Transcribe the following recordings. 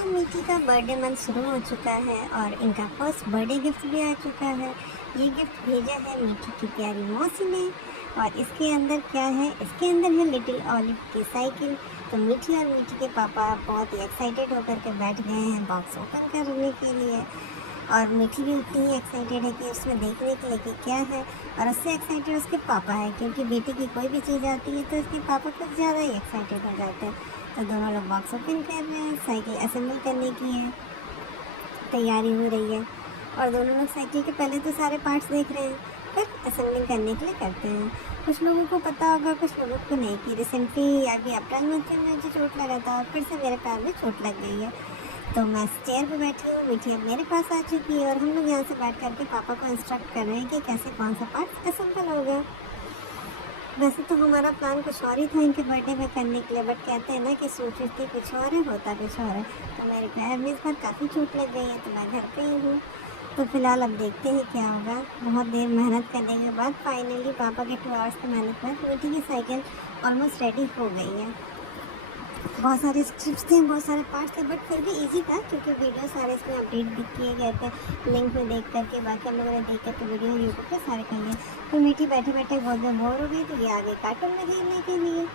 तो मीठी का बर्थडे मंथ शुरू हो चुका है और इनका फर्स्ट बर्थडे गिफ्ट भी आ चुका है। ये गिफ्ट भेजा है मीठी की प्यारी मौसी ने। और इसके अंदर क्या है, इसके अंदर है लिटिल ऑलिव की साइकिल। तो मीठी और मीठी के पापा बहुत ही एक्साइटेड होकर के बैठ गए हैं बॉक्स ओपन करने के लिए। और मीठी भी उतनी ही एक्साइटेड है कि उसमें देखने के लिए कि क्या है। और उससे एक्साइटेड उसके पापा है, क्योंकि बेटे की कोई भी चीज़ आती है तो उसके पापा कुछ ज़्यादा ही एक्साइटेड हो जाते हैं। तो दोनों लोग बॉक्स ओपन कर रहे हैं, साइकिल असेंबल करने की है, तैयारी हो रही है। और दोनों लोग साइकिल के पहले तो सारे पार्ट्स देख रहे हैं, फिर असेंबलिंग करने के लिए करते हैं। कुछ लोगों को पता होगा, कुछ लोगों को नहीं, कि रिसेंटली अभी अप्रैल मंथ में मुझे चोट लगा था और फिर से मेरे पैर में चोट लग गई है। तो मैं चेयर पे बैठी हूँ, मीठी अब मेरे पास आ चुकी है और हम लोग यहाँ से बैठ करके पापा को इंस्ट्रक्ट कर रहे हैं कि कैसे कौन सा पार्ट असेंबल होगा। वैसे तो हमारा प्लान कुछ और ही था इनके बर्थडे में करने के लिए, बट कहते हैं ना कि सोचती कुछ और है, होता कुछ और है। तो मेरे पैर में इस बार काफ़ी चोट लग गई है, तो मैं घर पे ही हूँ। तो फिलहाल अब देखते हैं क्या होगा। बहुत देर मेहनत करने के बाद फाइनली पापा के 2 आवर्स की मेहनत के बाद मीठी की साइकिल ऑलमोस्ट रेडी हो गई है। बहुत सारे स्क्रिप्ट्स थे, बहुत सारे पार्ट्स थे, बट फिर भी इजी था, क्योंकि वीडियो सारे इसमें अपडेट भी किए गए थे लिंक में देख करके। बाकी हम लोगों ने देख करके वीडियो यूट्यूब पे सारे किए। तो मीठी बैठे बैठे बहुत देर बोर हो गई, तो ये आ गई कार्टून में खेलने के लिए।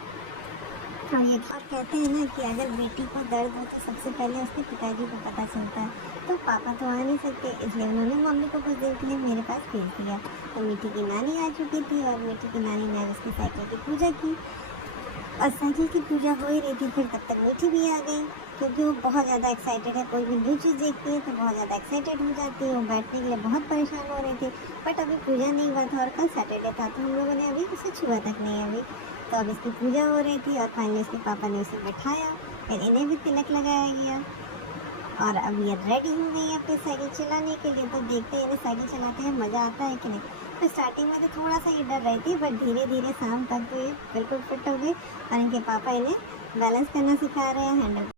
और कहते हैं ना कि अगर बेटी को दर्द हो तो सबसे पहले उसके पिताजी को पता चलता है। तो पापा तो आ नहीं सकते, इसलिए उन्होंने मम्मी को कुछ देर के लिए मेरे पास भेज दिया। तो मीठी की नानी आ चुकी थी और मीठी की नानी ने उसकी साइकिल की पूजा की। और साइकिल की पूजा हो ही रही थी, फिर तब तक मीठी भी आ गई, क्योंकि वो बहुत ज़्यादा एक्साइटेड है। कोई भी न्यू चीज़ देखती है तो बहुत ज़्यादा एक्साइटेड हो जाती है। वो बैठने के लिए बहुत परेशान हो रही थी, बट अभी पूजा नहीं हुआ था और कल सैटरडे था, तो हम लोगों ने अभी उसे छुआ तक नहीं अभी। तो अब इसकी पूजा हो रही थी और फाइनली उसके पापा ने उसे बैठाया, फिर इन्हें भी तिलक लगाया गया। और अब ये रेडी हो गई है अपनी साइकिल चलाने के लिए। तो देखते हैं इन्हें साइकिल चलाते हैं मज़ा आता है कि नहीं। तो स्टार्टिंग में तो थोड़ा सा ये डर रही थी, बट धीरे धीरे शाम तक तो ये बिल्कुल फिट हो गई और इनके पापा इन्हें बैलेंस करना सिखा रहे हैं, हैंडल